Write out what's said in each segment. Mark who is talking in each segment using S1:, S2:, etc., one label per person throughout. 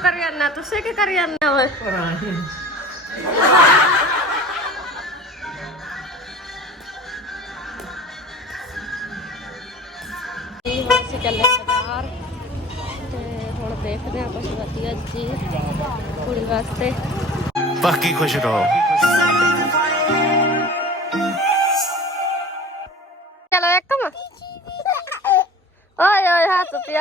S1: करी जाना तुसे की करी जाना ओए ਅਸੀਂ ਚੱਲੇ ਬਾਜ਼ਾਰ ਤੇ ਹੁਣ ਦੇਖਦੇ ਆ ਕੁਝ ਵਧੀਆ ਜੀ ਕੁੜੀ ਵਾਸਤੇ
S2: ਬਾਕੀ ਖੁਸ਼ ਰਹੋ
S1: ਚਲੋ ਇੱਕ ਓਏ ਓਏ ਹੱਸ ਪੀ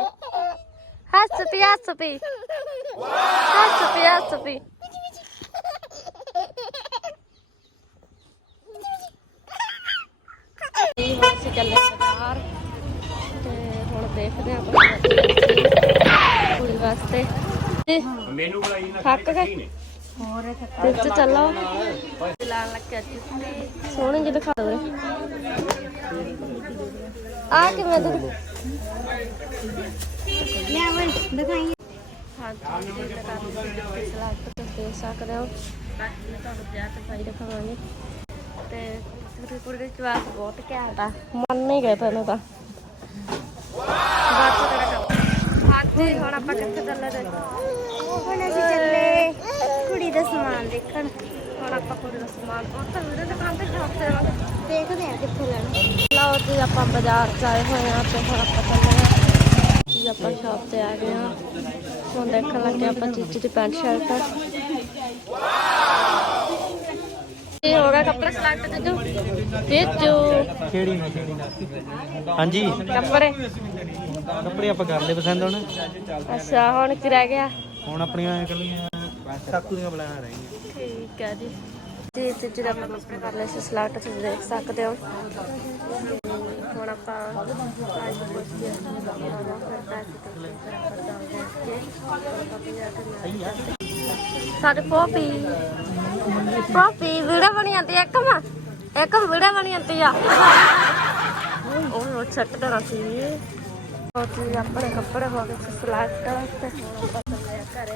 S1: ਅਸੀਂ ਚੱਲੇ ਬਾਜ਼ਾਰ ਤੇ ਹੁਣ ਦੇਖਦੇ ਆ ਕੁਝ ਵਧੀਆ ਜੀ ਕੁੜੀ ਵਾਸਤੇ
S3: ਮੈਨੂੰ ਬੁਲਾਈ ਨਾ
S1: ਥੱਕ ਗਏ ਹੋਰ ਤੇ ਚੱਲੋ ਲਾਣ ਲੱਗ ਅੱਜ ਸੋਹਣੇ ਜਿਹੇ ਦਿਖਾ ਦੋ ਆ ਕਿਵੇਂ ਤੂੰ ਲੈ ਮੈਂ ਦਿਖਾਈ ਹਾਂ ਜੀ ਸਲਾਟ ਤੇ ਦੇਖ ਸਕਦੇ ਹੋ ਤੁਹਾਨੂੰ ਵਿਆਹ ਤੇ ਪਾਈ ਦਿਖਾਵਾਂਗੇ ਤੇ ਕੁੜੀ ਦੇ ਚਵਾਸ ਬਹੁਤ ਘੈਂਟ ਆ ਮਨ ਨਹੀਂ ਗਿਆ ਤੈਨੂੰ ਤਾਂ ਬਾਤ ਕਰਾ ਕਰ ਹਾਂਜੀ ਹੁਣ ਆਪਾਂ ਕਿੱਥੇ ਚੱਲੇ ਤੇ ਹੁਣ ਅਸੀਂ ਚੱਲੇ ਕੁੜੀ ਦਾ ਸਮਾਨ ਦੇਖਣ ਹੁਣ ਆਪਾਂ ਕੁੜੀ ਦਾ ਸਮਾਨ ਬਹੁਤ ਵੀਡੀਓ ਦੁਕਾਨ ਤੇ ਸ਼ੌਪ ਤੇ ਦੇਖਦੇ ਆ ਕਿੱਥੇ ਲੈਣਾ ਲਓ ਜੀ ਆਪਾਂ ਬਾਜ਼ਾਰ ਚ ਆਏ ਹੋਏ ਆ ਤੇ ਹੁਣ ਆਪਾਂ ਚੱਲੇ ਆ ਜੀ ਆਪਾਂ ਸ਼ੌਪ ਤੇ ਆ ਗਏ ਆ ਹੁਣ ਦੇਖਣ ਲੱਗੇ ਆਪਾਂ ਚੀਚੀ ਦੀ ਪੈਂਟ ਸ਼ਰਟ ਇਹ ਹੋ ਗਿਆ ਕੱਪੜੇ ਸਿਲੈਕਟ ਜੀਜੂ
S4: ਕਿਹੜੀ ਹਾਂਜੀ ਕੱਪੜੇ ਆਪਾਂ ਕਰ ਲਏ ਪਸੰਦ ਹੁਣ
S1: ਅੱਛਾ ਹੁਣ ਕੀ ਰਹਿ ਗਿਆ
S4: ਹੁਣ ਆਪਣੀਆਂ ਇਕੱਲੀਆਂ ਸਾਕੂ ਦੀਆਂ ਬਲਾਣਾ ਰਹਿ ਗਈਆਂ
S1: ਠੀਕ ਹੈ ਜੀ ਜੀ ਚੀਚੀ ਦਾ ਆਪਾਂ ਕੱਪੜੇ ਕਰ ਲਏ ਸੀ ਸਿਲੈਕਟ ਤੁਸੀਂ ਦੇਖ ਸਕਦੇ ਹੋ ਹੁਣ ਆਪਾਂ ਪ੍ਰਾਈਸ ਪੁੱਛਦੇ ਹਾਂ ਫਿਰ ਪੈਸੇ ਸਾਡੇ ਪੋਪੀ ਵੀਡੀਓ ਬਣੀ ਜਾਂਦੀ ਇੱਕ ਵੀਡੀਓ ਬਣੀ ਜਾਂਦੀ ਆ ਉਹ ਛੱਟ ਦੇਣਾ ਸੀ ਉਹ ਜੀ ਆਪਣੇ ਕੱਪੜੇ ਹੋ ਗਏ ਸਿਲੈਕਟ ਤੇ ਘਰੇ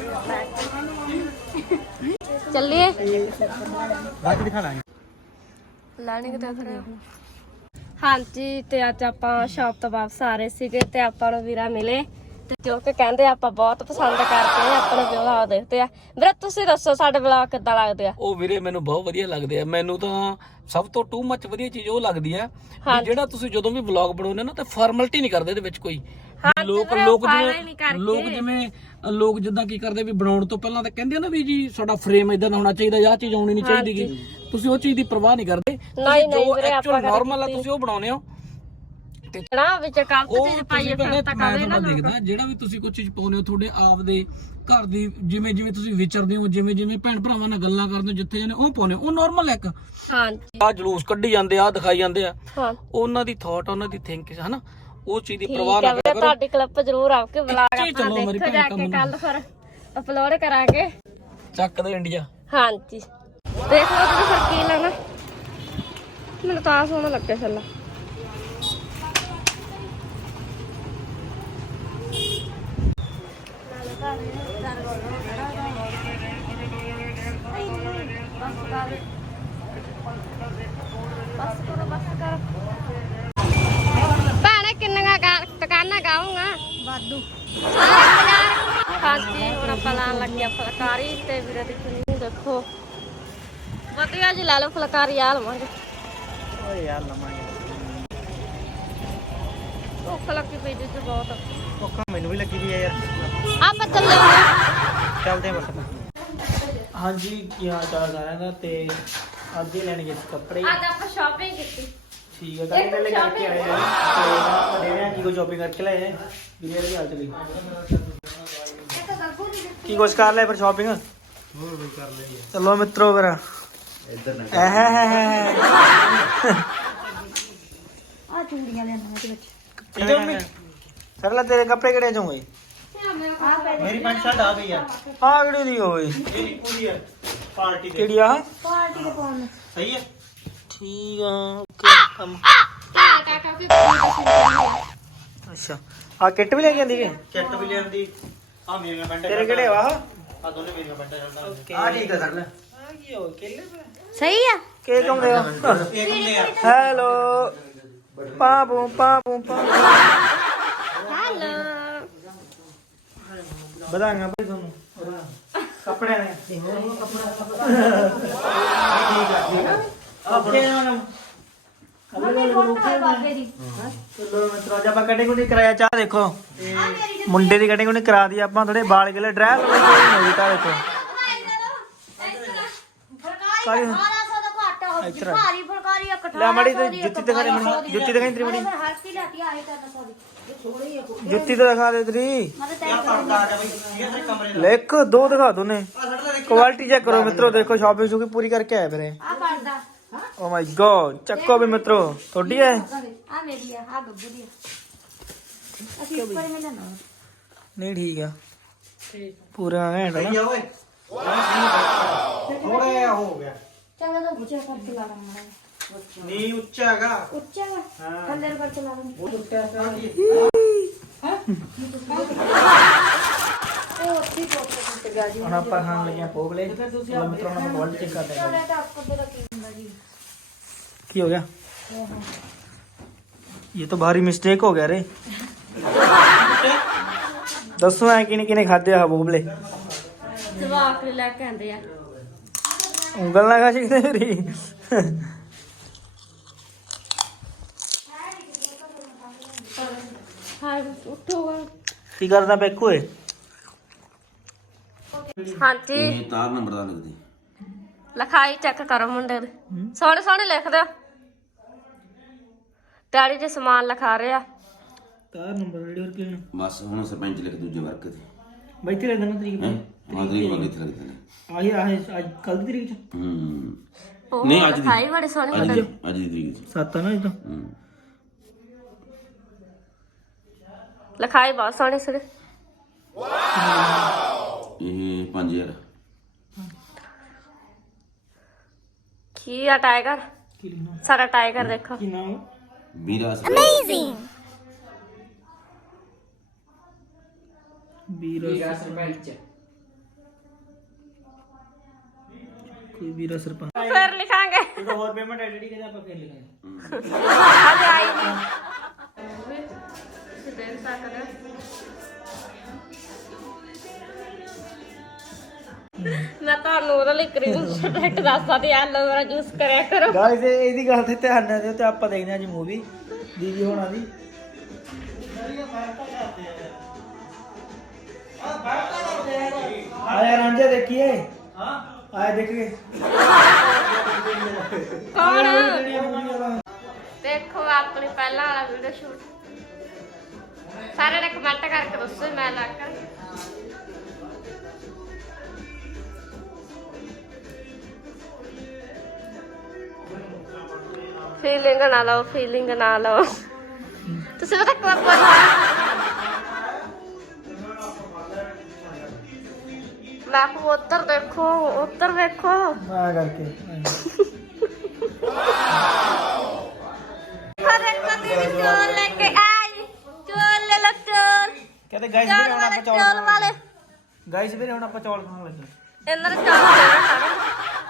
S1: ਚੱਲੀਏ
S4: ਬਾਕੀ ਦਿਖਾ ਲਾਂਗੇ
S1: ਲਾਣੀ ਕਿਤੇ ਫਿਰ ਹਾਂਜੀ ਤੇ ਅੱਜ ਆਪਾਂ ਸ਼ਾਪ ਤੋਂ ਵਾਪਸ ਆ ਰਹੇ ਸੀਗੇ ਤੇ ਆਪਾਂ ਨੂੰ ਵੀਰਾ ਮਿਲੇ ਤੇ ਜੋ ਕਿ ਕਹਿੰਦੇ ਆਪਾਂ ਬਹੁਤ ਪਸੰਦ ਕਰਦੇ ਆ ਆਪਣੇ ਵਲੌਗ ਦੇਖਦੇ ਆ ਵੀਰੇ ਤੁਸੀਂ ਦੱਸੋ ਸਾਡੇ ਵਲੌਗ ਕਿੱਦਾਂ ਲੱਗਦੇ ਆ
S3: ਉਹ ਵੀਰੇ ਮੈਨੂੰ ਬਹੁਤ ਵਧੀਆ ਲੱਗਦੇ ਆ ਮੈਨੂੰ ਤਾਂ ਸਭ ਤੋਂ ਟੂ ਮੱਚ ਵਧੀਆ ਚੀਜ਼ ਉਹ ਲੱਗਦੀ ਆ ਜਿਹੜਾ ਤੁਸੀਂ ਜਦੋਂ ਵੀ ਵਲੌਗ ਬਣਾਉਂਦੇ ਨਾ ਤਾਂ ਫਾਰਮੈਲਿਟੀ ਨਹੀਂ ਕਰਦੇ ਇਹਦੇ ਵਿੱਚ ਕੋਈ ਲੋਕ ਜਿੱਦਾਂ ਕੀ ਕਰਦੇ ਵੀ ਬਣਾਉਣ ਤੋਂ ਪਹਿਲਾਂ ਤਾਂ ਕਹਿੰਦੇ ਆ ਨਾ ਵੀ ਜੀ ਸਾਡਾ ਫਰੇਮ ਇਦਾਂ ਦਾ ਹੋਣਾ ਚਾਹੀਦਾ ਆਹ ਚੀਜ਼ ਆਉਣੀ ਨਹੀਂ ਚਾਹੀਦੀ ਤੁਸੀਂ ਉਹ ਚੀਜ਼ ਦੀ ਪਰਵਾਹ ਨਹੀਂ ਕਰਦੇ ਜੋ ਐਕਚੁਅਲ ਨਾਰਮਲ ਆ ਤੁਸੀਂ ਉਹ ਬਣਾਉਂਦੇ ਹੋ
S1: ਨਾ ਵਿੱਚ ਗਲਤ ਚੀਜ਼ ਪਾਈਏ ਫਿਰ ਤਾਂ ਕਦੇ ਨਾ
S3: ਦੇਖਦਾ ਜਿਹੜਾ ਵੀ ਤੁਸੀਂ ਕੋਈ ਚੀਜ਼ ਪਾਉਂਦੇ ਹੋ ਤੁਹਾਡੇ ਆਪ ਦੇ ਘਰ ਦੀ ਜਿਵੇਂ ਤੁਸੀਂ ਵਿਚਰਦੇ ਹੋ ਜਿਵੇਂ ਭੈਣ ਭਰਾਵਾਂ ਨਾਲ ਗੱਲਾਂ ਕਰਦੇ ਹੋ ਜਿੱਥੇ ਜਾਂਦੇ ਉਹ ਪਾਉਂਦੇ ਉਹ ਨਾਰਮਲ ਇੱਕ
S1: ਹਾਂਜੀ
S3: ਆ ਜਲੂਸ ਕੱਢੀ ਜਾਂਦੇ ਆ ਦਿਖਾਈ ਜਾਂਦੇ ਆ
S1: ਹਾਂ
S3: ਉਹਨਾਂ ਦੀ ਥਾਟ ਉਹਨਾਂ ਦੀ ਥਿੰਕਿੰਗ ਹਨਾ ਉਹ ਚੀਜ਼ ਦੀ ਪਰਵਾਹ ਨਾ ਕਰੋ
S1: ਤੁਹਾਡੀ ਕਲਿੱਪ ਜ਼ਰੂਰ ਆਪ ਕੇ ਵਲੌਗ ਆਪਾਂ ਦੇਖੋ ਜਾ ਕੇ ਕੱਲ ਫਿਰ ਅਪਲੋਡ ਕਰਾਂਗੇ
S3: ਚੱਕ ਦੇ ਇੰਡੀਆ
S1: ਹਾਂਜੀ ਦੇਖ ਲਓ ਤੁਸੀਂ ਫਿਰ ਕੀ ਲੈਣਾ ਮੈਨੂੰ ਤਾਂ ਸੋਹਣਾ ਲੱਗਿਆ ਛੱਲਾ ਭੈਣੇ ਕਿੰਨੀਆਂ ਦੁਕਾਨਾਂ ਗਾਉਂਗਾ ਵਾਧੂ ਹਾਂਜੀ ਹੁਣ ਆਪਾਂ ਲਾਣ ਲੱਗੇ ਫੁਲਕਾਰੀ ਤੇ ਵੀਰੇ ਦੀ ਚੁੰਨੀ ਦੇਖੋ ਵਧੀਆ ਜੀ ਲਾ ਲਓ ਫੁਲਕਾਰੀ ਆ ਲਵਾਂਗੇ
S4: ਓਏ ਯਾਰ ਲਵਾਂਗੇ
S1: ਭੁੱਖ ਲੱਗੀ ਪਈ ਜੀ ਬਹੁਤ
S4: ਭੁੱਖ ਮੈਨੂੰ ਵੀ ਲੱਗੀ ਵੀ ਆ ਯਾਰ
S1: ਆਪਾਂ ਚੱਲੇ
S4: ਚੱਲਦੇ ਆ ਬਸ ਹਾਂਜੀ ਕੀ ਹਾਲ ਚਾਲ ਸਾਰਿਆਂ ਦਾ ਤੇ ਅੱਜ ਹੀ ਲੈਣੇ ਗਏ ਕੱਪੜੇ
S1: ਅੱਜ ਆਪਾਂ ਸ਼ਾਪਿੰਗ ਕੀਤੀ
S4: ਠੀਕ ਹੈ ਤਾਂ ਪਹਿਲੇ ਕਰਕੇ ਆਏ ਆ ਤੇ ਆਪਾਂ ਦੇ ਰਹੇ ਆ ਕੀ ਕੋ ਸ਼ਾਪਿੰਗ ਕਰਕੇ ਲਾਏ ਆ ਵੀਰੇ ਦੀ ਹਾਲ ਚਲੀ ਕੀ ਕੁਛ ਕਰ ਲਿਆ ਫਿਰ ਸ਼ਾਪਿੰਗ ਹੋਰ ਵੀ ਕਰ ਲਈ ਚਲੋ ਮਿੱਤਰੋ ਫਿਰ ਇੱਧਰ ਨਾ
S5: ਆ ਚੂੜੀਆਂ ਲੈਣਾ ਇਹਦੇ ਵਿੱਚ
S4: ਸਰਲਾ ਤੇਰੇ ਕੱਪੜੇ ਕਿਹੜੇ ਚੋਂ ਗਏ ਮੇਰੀ ਪੈਂਟ ਸ਼ਰਟ ਆ ਗਈ ਆ ਕਿਹੜੀ ਦੀ ਹੋਈ ਇਹ ਪੂਰੀ ਹੈ ਪਾਰਟੀ ਦੀ ਕਿਹੜੀ ਆ
S5: ਪਾਰਟੀ ਦੇ ਪਾਉਣ
S4: ਸਹੀ ਹੈ ਠੀਕ ਆ ਓਕੇ ਕੰਮ ਅੱਛਾ ਆ ਕਿੱਟ ਵੀ ਲੈ ਕੇ ਆਂਦੀ ਕਿ ਕਿੱਟ ਵੀ ਲੈ ਆਂਦੀ ਆ ਮੇਰੀਆਂ ਪੈਂਟਾਂ ਤੇਰੇ ਕਿਹੜੇ ਵਾ ਆ ਦੋਨੇ ਮੇਰੀਆਂ ਪੈਂਟਾਂ ਸ਼ਰਟਾਂ ਓਕੇ ਆ ਠੀਕ ਆ ਸਰ ਲੈ ਆ ਕੀ ਹੋ ਕੇਲੇ
S5: ਸਹੀ ਆ
S4: ਕੇ ਕੰਦੇ ਹੋ ਕੇ ਕੰਦੇ ਆ ਹੈਲੋ ਪਾਪੂ
S1: ਹੈਲੋ
S4: ਵਧਾਈਆਂ ਭਾਈ ਤੁਹਾਨੂੰ ਕੱਪੜਿਆਂ ਨੇ ਤੇ ਹੋਰ ਕੱਪੜਾ ਠੀਕ ਆ ਓਕੇ ਹੁਣ ਚਲੋ ਮਿੱਤਰੋ ਅੱਜ ਆਪਾਂ ਕਟਿੰਗ ਕੁਟਿੰਗ ਕਰਾਇਆ ਚਾਹ ਦੇਖੋ ਮੁੰਡੇ ਦੀ ਕਟਿੰਗ ਕੁਟਿੰਗ ਕਰਾ ਦੀ ਆਪਾਂ ਥੋੜੇ ਵਾਲ ਗਿਲੇ ਡਰੈਸ ਹੋ ਗਈ ਤਾਂ ਦੇਖੋ
S5: ਭਾਰੀ ਫੁਲਕਾਰੀ ਆ
S4: ਲੈ ਮੜੀ ਤੇ ਜੁੱਤੀ ਤੇ ਖੜੀ ਜੁੱਤੀ ਤੇ ਖੜੀ ਤੇਰੀ ਮੜੀ
S5: ਹਲਕੀ ਲਾਤੀ ਆਈ ਕਰਨਾ ਸੌਦੀ
S4: ਜੁੱਤੀ ਤੇ ਦਿਖਾ ਦੇ ਤੇਰੀ ਲਿਖ ਦੋ ਦਿਖਾ ਦੋ ਨੇ ਕੁਆਲਿਟੀ ਚੈੱਕ ਕਰੋ ਮਿੱਤਰੋ ਦੇਖੋ ਸ਼ਾਪਿੰਗ ਸ਼ੂਪਿੰਗ ਪੂਰੀ ਕਰਕੇ ਆਏ ਵੀਰੇ
S5: ਆ ਪੜਦਾ
S4: ਓ ਮਾਈ ਗॉड ਚੱਕੋ ਵੀ ਮਿੱਤਰੋ ਤੁਹਾਡੀ ਹੈ
S5: ਆ ਮੇਰੀ ਆ ਗੱਬੂ ਦੀ ਅਸੀਂ ਉੱਪਰ ਮੈਂ ਲੈਣਾ
S4: ਨਹੀਂ ਠੀਕ ਆ ਪੂਰਾ ਘੈਂਟ ਨਾ ਥੋੜਾ ਹੋ ਗਿਆ
S5: ਚੰਗਾ ਤਾਂ ਉੱਚਾ ਕਰਕੇ ਲਾ ਲਾਂਗਾ
S4: ਨਹੀਂ ਉੱਚਾ ਹੈਗਾ
S5: ਉੱਚਾ ਵਾ ਥੱਲੇ ਨੂੰ ਕਰਕੇ ਲਾ ਲਾਂਗਾ
S4: ਬਹੁਤ ਉੱਚਾ
S5: ਉਹ ਉੱਚੀ ਪੋਸਟ ਤੇ ਗਿਆ ਜੀ
S4: ਹੁਣ ਆਪਾਂ ਖਾਣ ਲੱਗਿਆ ਪੋਗਲੇ ਚਲੋ ਮਿੱਤਰੋ ਹੁਣ ਕੁਆਲਿਟੀ ਚੈੱਕ ਕਰਦੇ ਹਾਂ
S5: ਚਲੇ ਤਾਂ ਆਪਕੋ ਦੇ ਕੀ ਹੁੰਦਾ ਜੀ
S4: ਕੀ ਹੋ ਗਿਆ ये तो भारी मिस्टेक हो गया रे दसो है किने खाते आ बोबले
S5: ਜਵਾਕ ਲੈ ਕੇ ਆਂਦੇ ਆ
S4: ਉਂਗਲ ना खा सकते मेरी
S5: ਹਾਂ ਉੱਠੋਗਾ
S4: की करदा बेकू है
S1: ਹਾਂਜੀ
S6: ਇਹ ਤਾਰ ਨੰਬਰ ਦਾ ਲਿਖਦੀ
S1: ਲਿਖਾਈ ਚੈੱਕ ਕਰੋ ਮੁੰਡੇ ਦੀ ਸੋਹਣੇ ਸੋਹਣੇ ਲਿਖਦੇ ਹੋ ਡੈਡੀ ਜੀ ਸਮਾਨ ਲਿਖਾ ਰਹੇ ਆ
S4: तार नंबर रेडी और के
S6: ਬਸ ਹੁਣ ਸਰਪੰਚ ਲਿਖ ਦੂਜੇ ਵਰਕ ਤੇ
S4: बैठी रहना ना तरीक पे
S6: ਹਾਂ ਤਰੀਕ ਵਾਲੇ ਤੇ ਲਿਖਦੇ ਨੇ
S4: आही आहे आज कल दी तरीक
S1: ਉਹ
S6: ਨਹੀਂ ਅੱਜ ਦੀ
S1: ਲਿਖਾਈ ਬੜੀ ਸੋਹਣੀ
S6: ਅੱਜ
S1: ਹੁੰਦੀ
S6: ਦੀ- ਅੱਜ ਦੀ ਤਰੀਕ ਚ।
S4: 7 है ना इधर
S1: ਲਿਖਾਈ ਬਹੁਤ ਸੋਹਣੀ ਸੀ
S6: ਇਹ 5000
S1: ਕੀ ਆ ਟਾਈਗਰ
S4: की लिखना
S1: ਸਾਡਾ ਟਾਈਗਰ ਦੇਖੋ
S4: की नाम
S6: ਵੀਰਾ
S4: बीरा सरपंच कोई बीरा सरपंच
S1: ਫਿਰ ਲਿਖਾਂਗੇ
S4: तो और पेमेंट आईडी के आप फिर लिखेंगे
S1: ਅਜੇ ਆਈ ਨਹੀਂ ਤੁਸੀਂ ਦੇਖ ਸਕਦੇ ਹੋ ਮੈਂ ਤੁਹਾਨੂੰ ਉਹਦੇ ਲਈ ਕਰੀਮ ਪ੍ਰੋਡਕਟ ਦੱਸਦਾ ਤੇ ਐਲੋਵੇਰਾ ਜੂਸ ਕਰਿਆ ਕਰੋ
S4: ਗਾਇਸ ਇਹਦੀ ਗੱਲ ਤੇ ਧਿਆਨ ਨਾਲ ਦਿਓ ਤੇ ਆਪਾਂ ਦੇਖਦੇ ਹਾਂ ਅੱਜ ਮੂਵੀ ਦੀਦੀ ਹੋਣਾ ਦੀ ਆਇਆ ਰਾਂਝਾ ਦੇਖੀਏ ਆਇਆ ਦੇਖੀਏ
S1: ਕੌਣ ਦੇਖੋ ਆਪਣੀ ਪਹਿਲਾਂ ਵਾਲਾ ਵੀਡੀਓ ਸ਼ੂਟ ਸਾਰੇ ਨੇ ਕਮੈਂਟ ਕਰਕੇ ਦੱਸੋ ਮੈਂ ਲਾ ਕਰ ਫੀਲਿੰਗ ਨਾ ਲਓ ਤੁਸੀਂ ਪਤਾ ਕਲੱਬ ਮੈਂ ਉੱਧਰ ਦੇਖੋ ਉੱਧਰ ਵੇਖੋ
S4: ਆ ਕਰਕੇ
S1: ਹਰ ਇੱਕ ਦੀਦੀ ਚੋਲ ਲੈ ਕੇ ਆਈ ਚੋਲ ਲੈ ਲੋ ਚੋਲ
S4: ਕਹਿੰਦੇ ਗਾਇਸ
S1: ਚੋਲ
S4: ਵੀਰੇ ਹੁਣ
S1: ਵਾਲੇ
S4: ਆਪਾਂ ਚੌਲ
S1: ਚੋਲ ਵਾਲੇ
S4: ਗਾਇਸ ਵੀਰੇ ਹੁਣ ਆਪਾਂ ਚੌਲ ਖਾਣ ਲੱਗੇ
S1: ਇਹਨਾਂ ਦੇ ਚੌਲ ਖਾਣੇ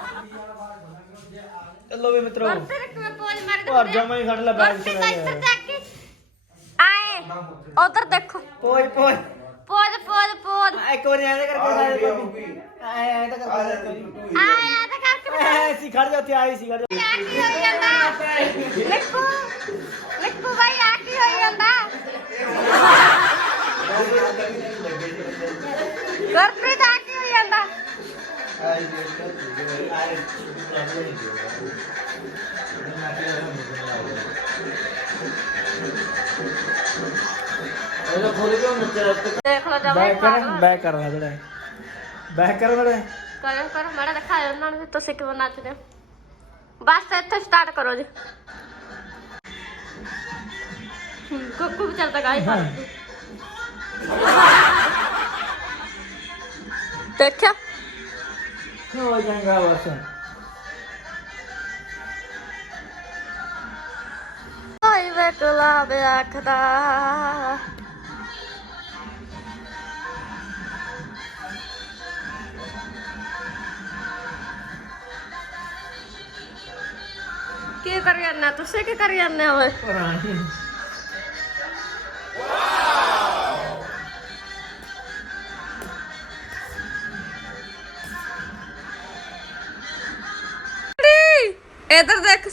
S4: ਚਲੋ ਵੀ ਮਿੱਤਰੋ
S1: ਪਰ ਫਿਰ ਇੱਕ ਮੈਂ ਪੋਜ ਮਾਰ
S4: ਘਰ ਜਮਾ ਹੀ ਖੜ ਲੈ ਬੈਗ
S1: ਤੇ
S4: ਚਲਾ
S1: ਇੱਧਰ ਜਾ ਕੇ ਆਏ ਉਧਰ ਦੇਖੋ
S4: ਪੋਜ ਪੋਜ
S1: ਪੋਜ
S4: ਇੱਕ ਵਾਰੀ ਐਂ ਕਰਕੇ ਐਂ ਤਾਂ ਕਰਕੇ
S1: ਆਏ ਤਾਂ ਕਰਕੇ
S4: ਐ ਸੀ ਖੜ ਜਾ ਉੱਥੇ ਆਈ ਸੀ ਖੜ ਜਾ
S1: ਆ ਕੀ ਹੋਈ ਜਾਂਦਾ ਲਿਖੋ ਭਾਈ ਆ ਕੀ ਹੋਈ ਜਾਂਦਾ ਗੁਰਪ੍ਰੀਤ ਆ ਕੀ ਹੋਈ ਜਾਂਦਾ ਦੇਖ ਲੋ ਜਮਾ ਹੀ
S4: ਬੈਕ ਕਰ ਰਹਾ ਜਿਹੜਾ ਬੈਕ ਕਰ ਜਿਹੜਾ
S1: ਕਰੋ ਮਾੜਾ ਦਿਖਾਓ ਉਹਨਾਂ ਨੂੰ ਵੀ ਤੁਸੀਂ ਕਿਵੇਂ ਨੱਚਦੇ ਹੋ ਬਸ ਇੱਥੇ ਸਟਾਰਟ ਕਰੋ ਜੀ ਕੁੱਕੂ ਵੀ ਚੱਲਦਾ ਗਾਈ ਦੇਖਿਆ
S4: ਹੋ ਜਾਏਗਾ ਬਸ
S1: ਆਈ ਵੇ ਗੁਲਾਬ ਆਖਦਾ ਕੀ ਕਰੀ ਜਾਂਦੇ ਤੁਸੀਂ ਕੀ ਕਰੀ ਜਾਂਦੇ ਓਏ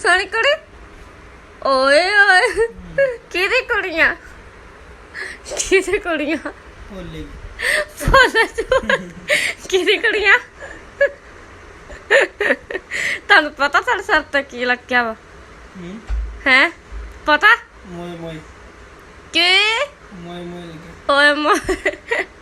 S1: ਸੋਹਣੀ ਕੁੜੀ ਓਏ ਓਏ ਕਿਹਦੀ ਕੁੜੀਆਂ
S4: ਬੋਲੇ
S1: ਫੋਲਾ ਕਿਹਦੀ ਕੁੜੀਆਂ ਤੁਹਾਨੂੰ ਪਤਾ ਤੁਹਾਡੇ ਸਿਰ ਤੇ ਕੀ ਲੱਗਿਆ ਵਾ ਹੈ ਪਤਾ
S4: ਮੋਏ ਮੋਏ
S1: ਕਿ
S4: ਮੋਏ ਮੋਏ ਲੱਗੇ
S1: ਓਏ ਮੋਏ